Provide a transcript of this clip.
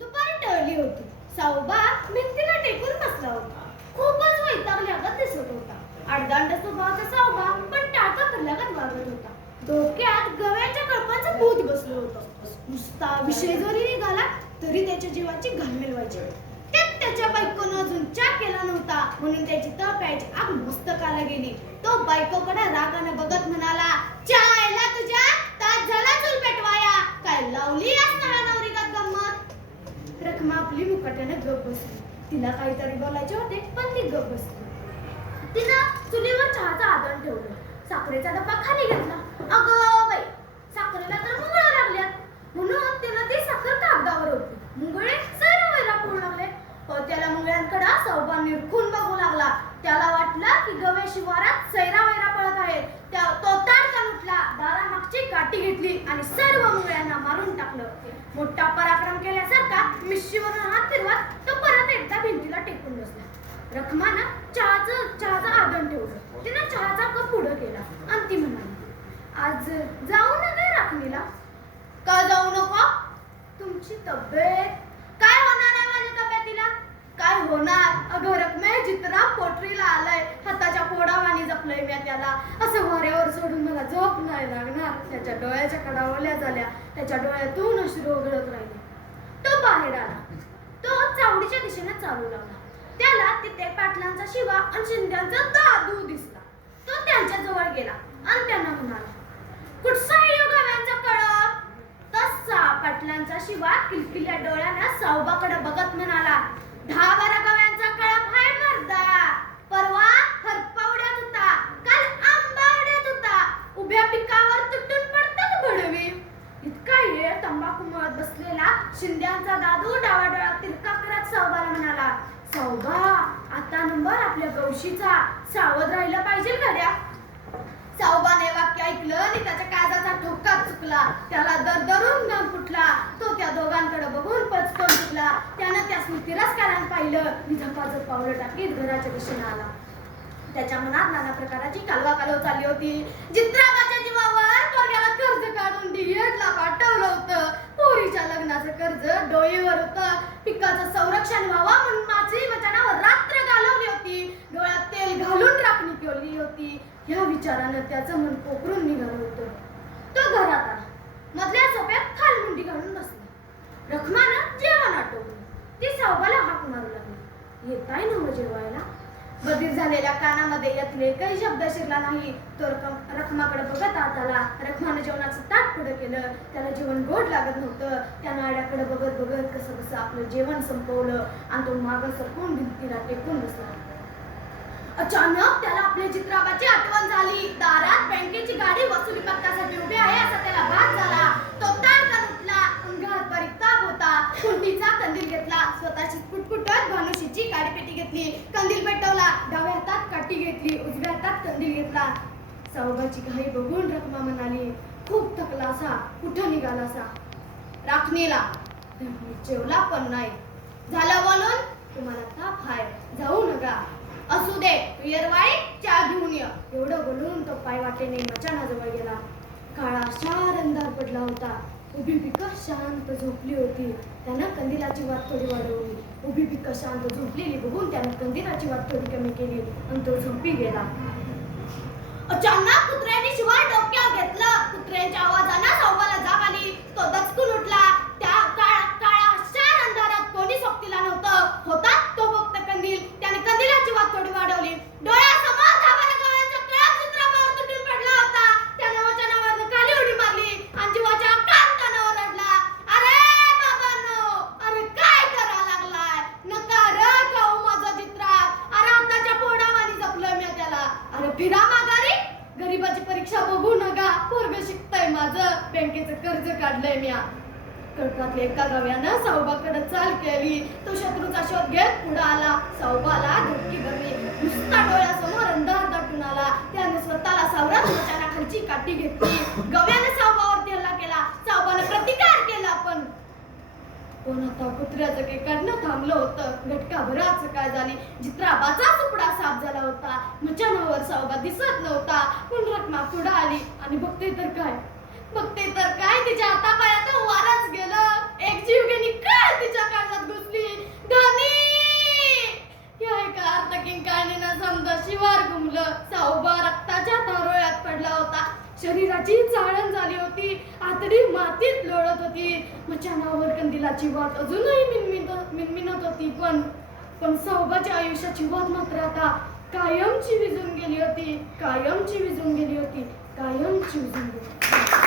दुपारी टळली होती. सावबा भिंतीला टेकून बसला होता. खूपच वैतागल्यागत दिसत होता. आडदांड स्वभावाचा सावबा पण टाका भरल्यागत वागत होता. डोक्यात गव्याच्या कळपाचं भूत बसलं होतं. नुसता विषय जरी निघाला तरी त्याच्या जीवाची घालमेल व्हायची. त्यात त्याच्या बायकोनं अजून चहा केला नव्हता म्हणून त्याची तळपायाची आग मस्तकाला गेली. तो बायकोकडे रागाने बघत म्हणाला, चहा आयला तुझ्या तास झाला चूल पेटवाया, काय लावली असणारा नवरीगत गंमत. रखमा आपली मुकाट्याने गप बसली. तिला काहीतरी बोलायचे होते पण ती गप बसली. तिनं चुलीवर चहाचं आदण ठेवलं. साखरेचा डब्बा खाली घेतला. अगं बाई, साखरेला तर मुंगळं लागल्यात म्हणून तिनं ती साखर कागदावर होती. मुंगळे सैरा वैरा पडू लागले. त्याला मुंगळ्यांकडे सावबा निरखून बघू लागला. त्याला वाटलं की गवे शिवारात सैरा वैरा पळत आहेत. तो ताडकन उठला, दारामागची काठी घेतली आणि सर्व मुंगळ्यांना मारून टाकलं. मोठा पराक्रम केल्यासारखा मिशीवरून हात फिरवत तो परत एकदा भिंतीला टेकून बसला. रखमानं चहाचं आदण ठेवलं. तिनं चहाचा कप पुढं केला आणि ती म्हणाली, आज जाऊ नका राखणीला. का जाऊ नको? तुमची तब्येत काय होणार आहे? माझ्या तब्येतीला काय होणार? अगं रखमे, जित्रा पोटरीला आलाय, हाताच्या पोडावानी जपलंय मी त्याला. असं वाऱ्यावर सोडून मला झोप नाही लागणार. त्याच्या डोळ्याच्या कडा ओल्या झाल्या. त्याच्या डोळ्यातून अश्रू ओघळत राहिले. तो बाहेर आला. तो चावडीच्या दिशेने चालू लागला. त्याला तिथे पाटलांचा शिवा आणि शिंद्यांचा दादू दिसला. तो त्यांच्या जवळ गेला आणि त्यांना म्हणाला, कुठचा येऊ गव्यांचा कळप? तसा पाटलांचा शिवा किलकिल्या डोळ्यानं सावबाकडे बघत म्हणाला, 10-12 गव्यांचा कळप हाय मर्दा. परवा हरपावड्यात होता, काल आंबावड्यात होता. उभ्या पिकावर तुटून पडतात बडवी. इतका वेळ तंबाखू मळत बसलेला शिंद्यांचा दादू डावा डोळा तिरका करत सावबाला म्हणाला, सावबा, आता नंबर आपल्या गवशीचा. सावध राहिलं पाहिजे गड्या. सावबाने वाक्य ऐकलं आणि त्याच्या काजाचा ठोका चुकला. त्याला दरदरून न फुटला. तो त्या दोघांकडे बघून पचकन फुटला. त्यानं त्यासनी तिरस्कारानं पाहिलं. मी झपाझप पावलं टाकीत घराच्या दिशेने आला. त्याच्या मनात नाना प्रकारची कालवा चालली होती. जित्राबाच्या जीवावर पोरग्याला कर्ज काढून डिएडला पाठवलं होतं. पोरीच्या लग्नाचं कर्ज डोळीवर होतं. पिकाचं संरक्षण व्हावं म्हणून माझी बचानावर रात्र घालवली होती. डोळ्यात तेल घालून राखणी केली होती. ह्या विचारानं त्याचं मन पोखरून निघालं होतं. तो घरात आला. मधल्या सोप्यात खालमुंडी घालून बसला. रखमानं जेवण आटवलं. ती सावबाला हाक मारू लागली, येताय ना मग जेवायला? बधीर झालेल्या कानामध्ये यातले काही शब्द शिरला नाही. तो रखमाकडे बघत आत आला. रखमानं जेवणाचं ताट पुढे केलं. त्याला जेवण गोड लागत नव्हतं. त्यानं आड्याकडे बघत बघत कसं आपलं जेवण संपवलं आणि तो मागं सरकून भिंतीला टेकून बसला. अचानक त्याला आपल्या चित्राबाची आठवण झाली. दारात बँकेची गाडी वसुली पत्त्यासाठी उभी आहे असा त्याला भास झाला. तो ताडकन उठला. अंगात बारीक ताप होता. कुंडीचा कंदील घेतला. स्वतःची पुटपुटत भानुशीची काडीपेटी घेतली. कंदील पेटवला. डाव्या हातात काठी घेतली. उजव्या हातात कंदील घेतला. सावबाची घाई बघून रखमा म्हणाली, खूप थकला असा, कुठं निघाला असा? राखणीला. जेवला पण नाही. झालं बोलून? तुम्हाला ताप हाय, जाऊ नका. असू दे, तू येरवाई चहा घेऊन ये. एवढं बोलून तो पाय वाटेने मचानाजवळ गेला. काळा शार अंधार पडला होता. उभी पिकं शांत झोपली होती. त्यानं कंदिलाची वाट थोडी वाढवली. उभी पिकं शांत झोपलेली बघून त्यानं कंदिलाची वाट थोडी कमी केली आणि तो झोपी गेला. अचानक कुत्र्याने शिवार डोक्यावर घेतलं. कुत्र्याच्या आवाजानं सावबाला जाग आली. तो दचकून उठला. त्या काळा शार अंधारात कोणी सोबतीला नव्हतं. होता तो फक्त कंदील. त्याने कंदिलाची वाट थोडी वाढवली. डोळ्यासमोर 10-12 गव्यांचा कळप चित्राबावर तुटून पडला होता. त्याने वचनावर खाली उडी मारली आणि जीवाच्या कांतानावर रडला, अरे बाबांनो, अरे काय करा लागलाय? नका रे खाऊ माझा चित्रा. अरे हाताच्या पोडावानी जपलं मी त्याला. अरे फिरा माघारी. गरीबाची परीक्षा बघू नका. पोरग शिकतंय माझं. बँकेचं कर्ज काढलंय म्या. कळपातल्या एका गव्यानं सावबाकडे चाल केली. तो शत्रूचा शोध घेत पुढे आला. सावबाला धडकी भरली. नुसता डोळ्यासमोर अंधार दाटून आला. त्याने स्वतःला सावरत मचाना खालची काठी घेतली. गव्याने सावबावरती हल्ला केला. सावबाने प्रतिकार केला पण आता कुत्र्याचं काही काढणं थांबलं होतं. घटकाभराच काय झाली. जित्राबाचा सुपडा साफ झाला होता. मचानावर सावबा दिसत नव्हता. पण रखमा पुढे आली आणि बघते तर काय तिच्या हातापायात वाराच गेलं. एक जीव गेली काय तिच्या शरीराची चाळण झाली होती, आतडी मातीत लोळत होती. मचानावर कंदिलाची वात अजूनही मिनमिनत होती, पण सौभाच्या आयुष्याची वात मात्र आता कायमची विझून गेली होती, कायमची विझून गेली होती, कायमची विझून गेली.